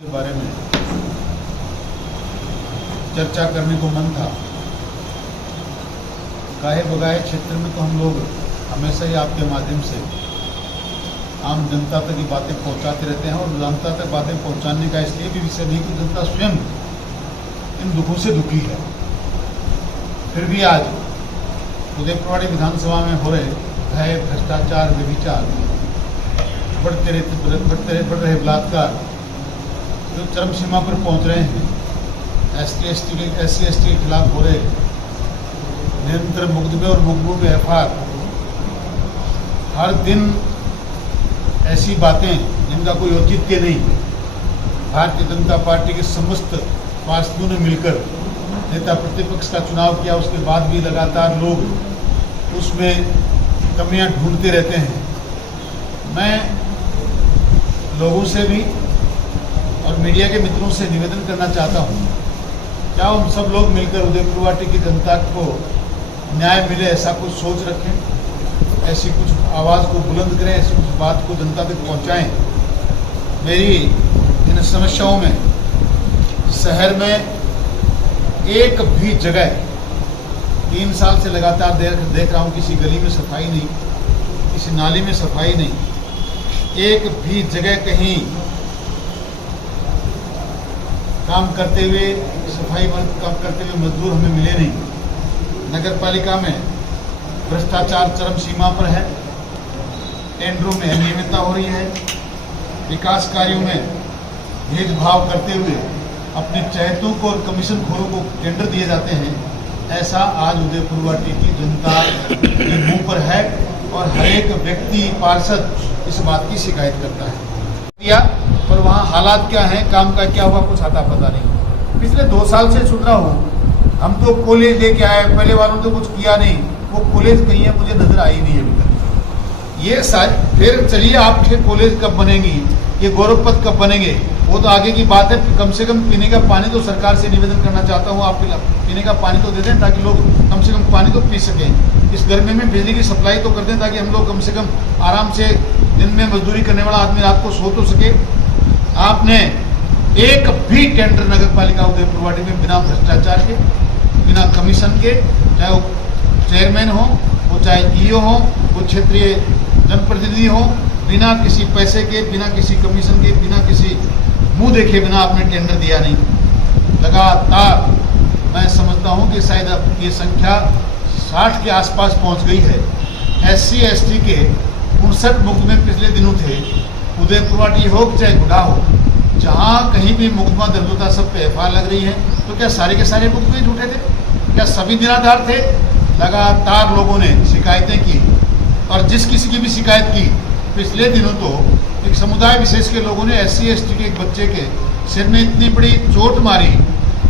के बारे में चर्चा करने को मन था। गाहे बगाहे क्षेत्र में तो हम लोग हमेशा ही आपके माध्यम से आम जनता तक की बातें पहुंचाते रहते हैं और जनता तक बातें पहुंचाने का इसलिए भी विषय नहीं कि जनता स्वयं इन दुखों से दुखी है। फिर भी आज उदयपुरवाड़ी विधानसभा में हो रहे भय, भ्रष्टाचार, व्यभिचार, बढ़ रहे बलात्कार जो चरम सीमा पर पहुंच रहे हैं, SC ST के खिलाफ हो रहे निरंतर मुकदमे और मुकदमों में FIR, हर दिन ऐसी बातें जिनका कोई औचित्य नहीं। भारतीय जनता पार्टी के समस्त पार्षदों ने मिलकर नेता प्रतिपक्ष का चुनाव किया, उसके बाद भी लगातार लोग उसमें कमियां ढूंढते रहते हैं। मैं लोगों से भी और मीडिया के मित्रों से निवेदन करना चाहता हूं, क्या हम सब लोग मिलकर उदयपुरवाड़ी की जनता को न्याय मिले ऐसा कुछ सोच रखें, ऐसी कुछ आवाज़ को बुलंद करें, ऐसी कुछ बात को जनता तक पहुंचाएं। मेरी इन समस्याओं में शहर में एक भी जगह 3 साल से लगातार देख रहा हूं, किसी गली में सफाई नहीं, किसी नाली में सफाई नहीं, एक भी जगह कहीं काम करते हुए सफाई काम करते हुए मजदूर हमें मिले नहीं। नगर पालिका में भ्रष्टाचार चरम सीमा पर है, टेंडरों में अनियमितता हो रही है, विकास कार्यों में भेदभाव करते हुए अपने चहेतों को और कमीशन खोरों को टेंडर दिए जाते हैं। ऐसा आज उदयपुरवाड़ी की जनता के मुंह पर है और हर एक व्यक्ति पार्षद इस बात की शिकायत करता है। पर वहाँ हालात क्या हैं, काम का क्या हुआ, कुछ आता पता नहीं। पिछले 2 साल से सुन रहा हूँ, हम तो कॉलेज लेके आए, पहले वालों ने तो कुछ किया नहीं, वो कॉलेज कहीं है मुझे नजर आई नहीं अभी तक। ये फिर चलिए आपके कॉलेज कब बनेंगी, ये गौरव पथ कब बनेंगे, वो तो आगे की बात है। कम से कम पीने का पानी तो सरकार से निवेदन करना चाहता हूँ, आप पीने का पानी तो दे दें ताकि लोग कम से कम पानी तो पी सकें। इस गर्मी में बिजली की सप्लाई तो कर दें ताकि हम लोग कम से कम आराम से दिन में मजदूरी करने वाला आदमी रात को सो तो सके। आपने एक भी टेंडर नगर पालिका उदयपुरवाड़ी में बिना भ्रष्टाचार के, बिना कमीशन के, चाहे वो चेयरमैन हो, वो चाहे EO हो, वो क्षेत्रीय जनप्रतिनिधि हो, बिना किसी पैसे के, बिना किसी कमीशन के, बिना किसी मुंह देखे बिना आपने टेंडर दिया नहीं। लगातार मैं समझता हूं कि शायद अब ये संख्या 60 के आसपास पहुंच गई है। SC ST के 59 मुकदमे पिछले दिनों थे, उदयपुरवाड़ी हो चाहे गुढ़ा हो, जहां कहीं भी मुकदमा दर्ज होता सब पे FIR लग रही है। तो क्या सारे के सारे मुकदमे झूठे थे? क्या सभी निराधार थे? लगातार लोगों ने शिकायतें की और जिस किसी की भी शिकायत की, पिछले दिनों तो एक समुदाय विशेष के लोगों ने SC ST के एक बच्चे के सिर में इतनी बड़ी चोट मारी,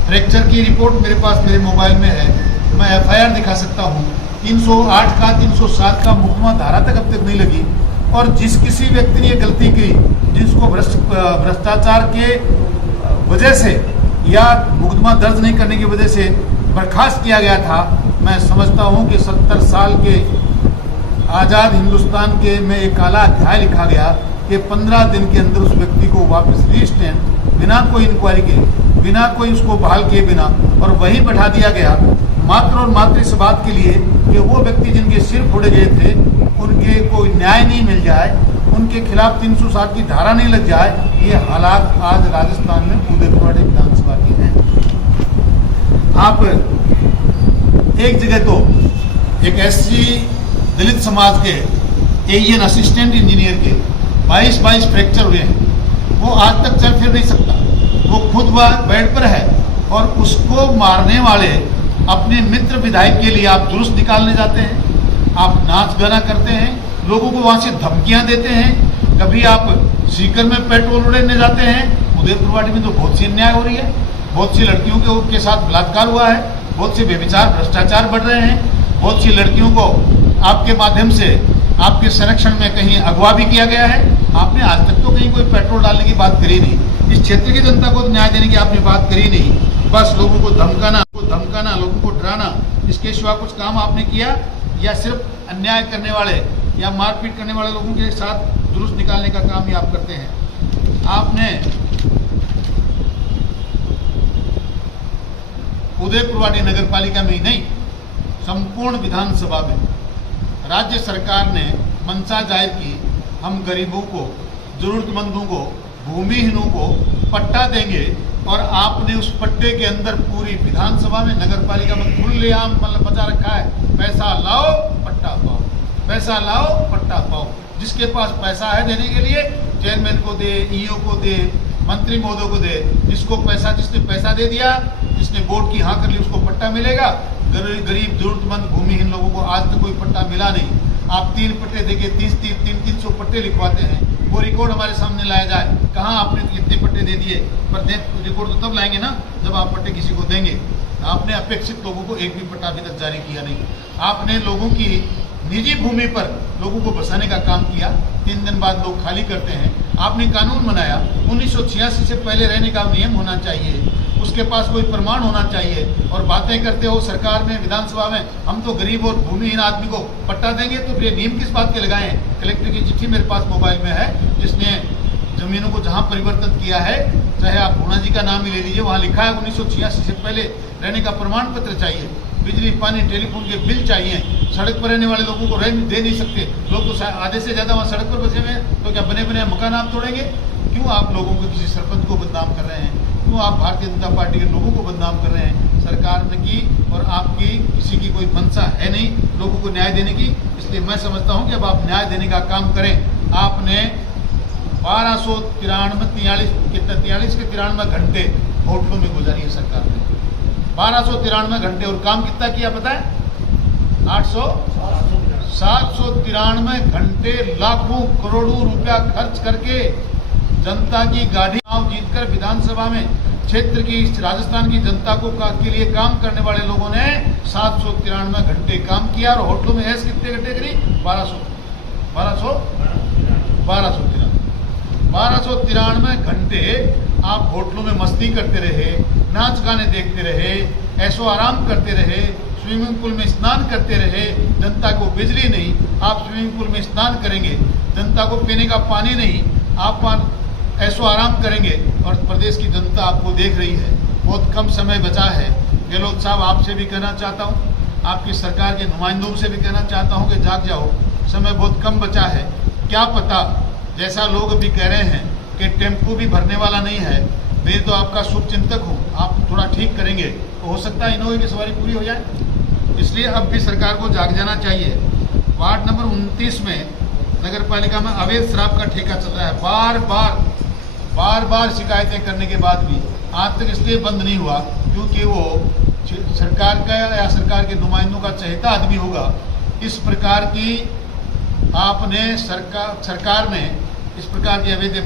फ्रैक्चर की रिपोर्ट मेरे पास मेरे मोबाइल में है, मैं FIR दिखा सकता हूँ। 308 का 307 का मुकदमा धारा तक अब तक नहीं लगी। और जिस किसी व्यक्ति ने ये गलती की, जिसको भ्रष्टाचार के वजह से या मुकदमा दर्ज नहीं करने की वजह से बर्खास्त किया गया था, मैं समझता हूं कि 70 साल के आज़ाद हिंदुस्तान के में एक काला अध्याय लिखा गया कि 15 दिन के अंदर उस व्यक्ति को वापस रीस्टैंड, बिना कोई इंक्वायरी के, बिना कोई उसको बहाल किए बिना, और वहीं बैठा दिया गया मात्र और मात्र इस बात के लिए कि वो व्यक्ति जिनके सिर फोड़े गए थे उनके कोई न्याय नहीं मिल जाए, उनके खिलाफ 307 की धारा नहीं लग जाए। ये हालात आज राजस्थान में उदयपुरवाड़ी विधानसभा के हैं। आप एक जगह तो एक SC दलित समाज के AEN असिस्टेंट इंजीनियर के 22 फ्रैक्चर हुए हैं, वो आज तक चल फिर नहीं सकता, वो खुद बेड पर है और उसको मारने वाले अपने मित्र विधायक के लिए आप जुलूस निकालने जाते हैं, आप नाच गाना करते हैं, लोगों को वहां से धमकियां देते हैं, कभी आप सीकर में पेट्रोल उड़ाने जाते हैं। उदयपुरवाड़ी में तो बहुत सी अन्याय हो रही है, बहुत सी लड़कियों के साथ बलात्कार हुआ है, बहुत से व्यभिचार भ्रष्टाचार बढ़ रहे हैं, बहुत सी लड़कियों को आपके माध्यम से आपके संरक्षण में कहीं अगवा भी किया गया है। आपने आज तक तो कहीं कोई पेट्रोल डालने की बात करी नहीं, इस क्षेत्र की जनता को न्याय देने की आपने बात करी नहीं, बस लोगों को धमकाना, लोगों को डराना, इसके सिवा कुछ काम आपने किया या सिर्फ अन्याय करने वाले या मारपीट करने वाले लोगों के साथ जुलूस निकालने का काम ही आप करते हैं। आपने उदयपुरवाड़ी नगर पालिका में ही नहीं, संपूर्ण विधानसभा में राज्य सरकार ने मंशा जाहिर की, हम गरीबों को, जरूरतमंदों को, भूमिहीनों को पट्टा देंगे। और आपने उस पट्टे के अंदर पूरी विधानसभा में, नगर पालिका में खुलेआम मतलब बचा रखा है, पैसा लाओ पट्टा पाओ, पैसा लाओ पट्टा पाओ। जिसके पास पैसा है देने के लिए चेयरमैन को दे, ईओ को दे, मंत्री महोदय को दे। जिसको पैसा, जिसने पैसा दे दिया, जिसने वोट की हाँ कर ली, उसको पट्टा मिलेगा। गरीब जरूरतमंद भूमिहीन लोगों को आज तक कोई पट्टा मिला नहीं। आप 3 पट्टे देके 300 पट्टे लिखवाते हैं, वो रिकॉर्ड हमारे सामने लाया जाए, कहाँ आपने इतने पट्टे दे दिए। पर रिकॉर्ड तो तब लाएंगे ना जब आप पट्टे किसी को देंगे। आपने अपेक्षित लोगों को एक भी पट्टा अभी तक जारी किया नहीं। आपने लोगों की निजी भूमि पर लोगों को बसाने का काम किया, 3 दिन बाद लोग खाली करते हैं। आपने कानून बनाया, 1986 से पहले रहने का नियम होना चाहिए, उसके पास कोई प्रमाण होना चाहिए। और बातें करते हो सरकार में, विधानसभा में, हम तो गरीब और भूमिहीन आदमी को पट्टा देंगे। तो फिर नियम किस बात के लगाए? कलेक्टर की चिट्ठी मेरे पास मोबाइल में है, जिसने जमीनों को जहां परिवर्तन किया है, चाहे आप भूना जी का नाम ही ले लीजिए, वहां लिखा है 1986 से पहले रहने का प्रमाण पत्र चाहिए, बिजली पानी टेलीफोन के बिल चाहिए। सड़क पर रहने वाले लोगों को रहने दे नहीं सकते। लोग तो आधे से ज्यादा वहाँ सड़क पर बसे हुए हैं, तो क्या बने बने मकान आप तोड़ेंगे? क्यों आप लोगों को, किसी सरपंच को बदनाम कर रहे हैं? क्यों आप भारतीय जनता पार्टी के लोगों को बदनाम कर रहे हैं? सरकार ने की और आपकी किसी की कोई मंशा है नहीं लोगों को न्याय देने की। इसलिए मैं समझता हूँ कि अब आप न्याय देने का काम करें। आपने 43 के 93 घंटे होटलों में गुजारी है सरकार ने, 1293 घंटे। और काम कितना किया पता है? 793 घंटे, लाखों करोड़ों रुपया खर्च करके जनता की गाड़ी जीतकर विधानसभा में क्षेत्र की, राजस्थान की जनता को के लिए काम करने वाले लोगों ने 793 घंटे काम किया। और होटलों में ऐसे कितने घंटे करी? 1293 घंटे आप होटलों में मस्ती करते रहे, नाच गाने देखते रहे, ऐशो आराम करते रहे, स्विमिंग पूल में स्नान करते रहे। जनता को बिजली नहीं, आप स्विमिंग पूल में स्नान करेंगे। जनता को पीने का पानी नहीं, आप ऐशो आराम करेंगे। और प्रदेश की जनता आपको देख रही है। बहुत कम समय बचा है। गहलोत साहब, आपसे भी कहना चाहता हूँ, आपकी सरकार के नुमाइंदों से भी कहना चाहता हूँ कि जाग जाओ, समय बहुत कम बचा है। क्या पता, जैसा लोग अभी कह रहे हैं कि टेम्पो भी भरने वाला नहीं है, मैं तो आपका शुभचिंतक हूँ, आप थोड़ा ठीक करेंगे तो हो सकता है इनोवे की सवारी पूरी हो जाए। इसलिए अब भी सरकार को जाग जाना चाहिए। वार्ड नंबर 29 में नगर पालिका में अवैध शराब का ठेका चल रहा है। बार बार शिकायतें करने के बाद भी आज तक इसलिए बंद नहीं हुआ क्योंकि वो सरकार का या सरकार के नुमाइंदों का चहेता आदमी होगा। इस प्रकार की आपने सरकार ने इस प्रकार की अवैध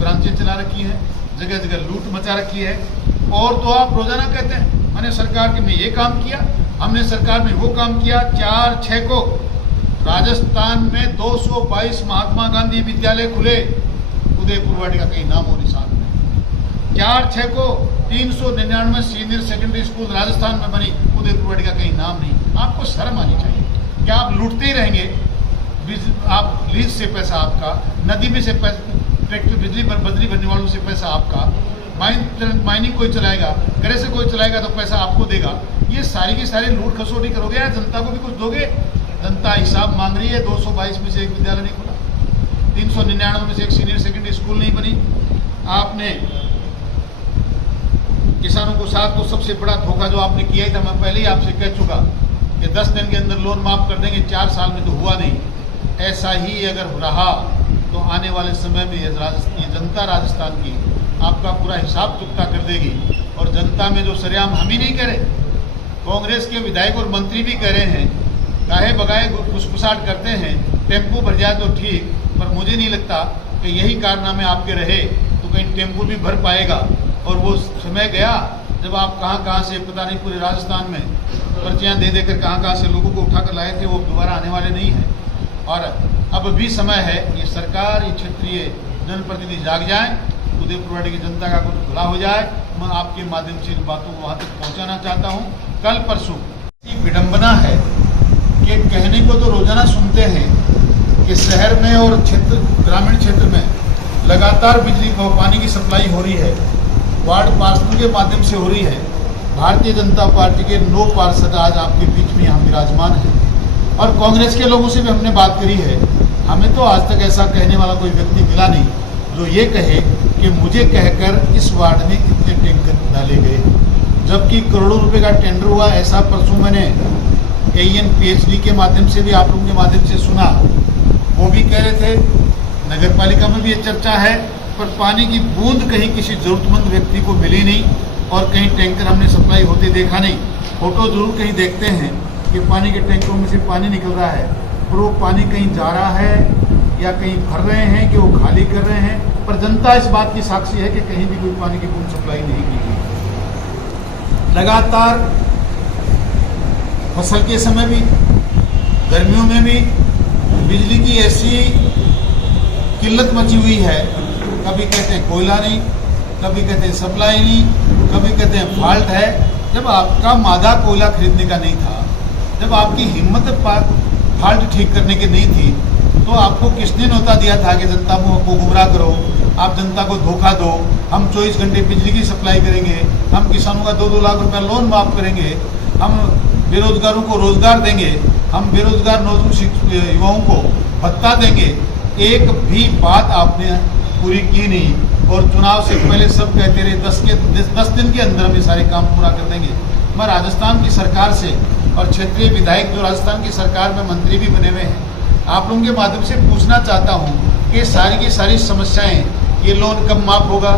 ब्रांचें चला रखी हैं, जगह जगह लूट मचा रखी है। और तो आप रोजाना कहते हैं मैंने सरकार के में ये काम किया, हमने सरकार में वो काम किया। 4/6 को राजस्थान में 222 महात्मा गांधी विद्यालय खुले, उदयपुरवाड़ी का कहीं नामो निशान नहीं। 4/6 को 399 सीनियर सेकेंडरी स्कूल राजस्थान में बनी, उदयपुरवाड़ी का कहीं नाम नहीं। आपको शर्म आनी चाहिए। क्या आप लूटते ही रहेंगे? आप लीज से पैसा आपका, नदी में से ट्रैक्टर बजरी भरने वालों से पैसा आपका, माइनिंग कोई चलाएगा, घरे से कोई चलाएगा तो पैसा आपको देगा। ये सारी की सारी लूट खसोटी करोगे या जनता को भी कुछ दोगे? जनता हिसाब मांग रही है। 222 में से एक विद्यालय नहीं खुला, 399 में से एक सीनियर सेकेंडरी स्कूल नहीं बनी। आपने किसानों को साथ, तो सबसे बड़ा धोखा जो आपने किया था, मैं पहले ही आपसे कह चुका कि 10 दिन के अंदर लोन माफ कर देंगे, 4 साल में तो हुआ नहीं। ऐसा ही अगर रहा तो आने वाले समय में ये जनता राजस्थान की आपका पूरा हिसाब चुकता कर देगी। और जनता में जो सरेआम हम ही नहीं कह रहे, कांग्रेस के विधायक और मंत्री भी कह रहे हैं, गाहे बगाए फुसफुसाहट करते हैं, टेम्पो भर जाए तो ठीक, पर मुझे नहीं लगता कि यही कारनामे आपके रहे तो कहीं टेम्पो भी भर पाएगा। और वो समय गया जब आप कहाँ से, पता नहीं पूरे राजस्थान में पर्चियाँ दे देकर कहाँ से लोगों को उठाकर लाए थे, वो दोबारा आने वाले नहीं हैं। और अब भी समय है, ये सरकार, ये क्षेत्रीय जनप्रतिनिधि जाग जाए, उदयपुरवाड़ी की जनता का कुछ भला हो जाए। मैं आपके माध्यम से इन बातों को वहाँ तक पहुँचाना चाहता हूँ। कल परसों विडम्बना है कि कहने को तो रोजाना सुनते हैं कि शहर में और ग्रामीण क्षेत्र में लगातार बिजली व पानी की सप्लाई हो रही है, वार्ड पार्षदों के माध्यम से हो रही है। भारतीय जनता पार्टी के 9 पार्षद आज आपके बीच में यहाँ विराजमान हैं और कांग्रेस के लोगों से भी हमने बात करी है। हमें तो आज तक ऐसा कहने वाला कोई व्यक्ति मिला नहीं जो ये कहे कि मुझे कहकर इस वार्ड में इतने टैंकर डाले गए, जबकि करोड़ों रुपए का टेंडर हुआ। ऐसा परसों मैंने AN PhD के माध्यम से भी आप लोगों के माध्यम से सुना, वो भी कह रहे थे नगर पालिका में भी ये चर्चा है, पर पानी की बूंद कहीं किसी जरूरतमंद व्यक्ति को मिली नहीं और कहीं टैंकर हमने सप्लाई होते देखा नहीं। फोटो जरूर कहीं देखते हैं कि पानी के टैंकरों में से पानी निकल रहा है, पर वो पानी कहीं जा रहा है या कहीं भर रहे हैं कि वो खाली कर रहे हैं, पर जनता इस बात की साक्षी है कि कहीं भी कोई पानी की बूंद सप्लाई नहीं की गई। लगातार फसल के समय भी, गर्मियों में भी बिजली की ऐसी किल्लत मची हुई है, कभी कहते हैं कोयला नहीं, कभी कहते हैं सप्लाई नहीं, कभी कहते हैं फॉल्ट है। जब आपका मादा कोयला खरीदने का नहीं था, जब आपकी हिम्मत फॉल्ट ठीक करने की नहीं थी, तो आपको किसने न्योता दिया था कि जनता को गुमराह करो, आप जनता को धोखा दो, हम 24 घंटे बिजली की सप्लाई करेंगे, हम किसानों का 2-2 लाख रुपया लोन माफ करेंगे, हम बेरोजगारों को रोजगार देंगे, हम बेरोजगार युवाओं को भत्ता देंगे। एक भी बात आपने पूरी की नहीं और चुनाव से पहले सब कहते रहे 10 दिन के अंदर हम ये सारे काम पूरा कर देंगे। मैं राजस्थान की सरकार से और क्षेत्रीय विधायक जो राजस्थान की सरकार में मंत्री भी बने हुए हैं, आप लोगों के माध्यम से पूछना चाहता हूँ कि सारी की सारी समस्याएं, ये लोन कब माफ होगा,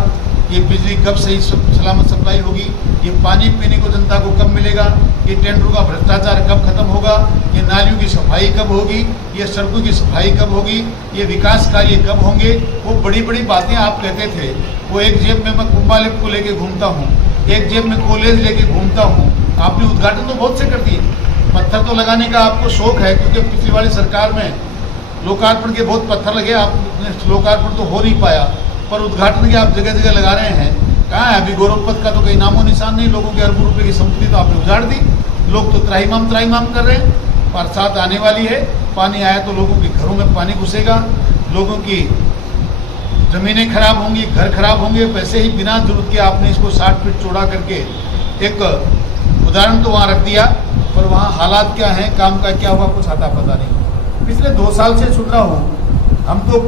ये बिजली कब सही सलामत सप्लाई होगी, ये पानी पीने को जनता को कब मिलेगा, ये टेंडरों का भ्रष्टाचार कब खत्म होगा, ये नालियों की सफाई कब होगी, ये सड़कों की सफाई कब होगी, ये विकास कार्य कब होंगे। वो बड़ी बड़ी बातें आप कहते थे। वो एक जेब में मैं कुंभालिप को लेके घूमता हूँ, एक जेब में कॉलेज लेके घूमता हूँ। आपने उद्घाटन तो बहुत से कर दिए, पत्थर तो लगाने का आपको शौक है, क्योंकि पिछली वाली सरकार में लोकार्पण के बहुत पत्थर लगे, आपने लोकार्पण तो हो नहीं पाया, पर उद्घाटन के आप जगह जगह लगा रहे हैं। कहाँ है अभी गौरव पथ का तो कहीं नामो निशान नहीं। लोगों के अरबों रुपए की संपत्ति तो आपने उजाड़ दी, लोग तो त्राहिमाम कर रहे हैं। बरसात आने वाली है, पानी आया तो लोगों के घरों में पानी घुसेगा, लोगों की जमीनें खराब होंगी, घर खराब होंगे। वैसे ही बिना जरूरत के आपने इसको 60 फीट चौड़ा करके एक उदाहरण तो वहाँ रख दिया, पर वहाँ हालात क्या हैं, काम का क्या हुआ, कुछ आता पता नहीं। पिछले 2 साल से सुन रहा हूँ, हम तो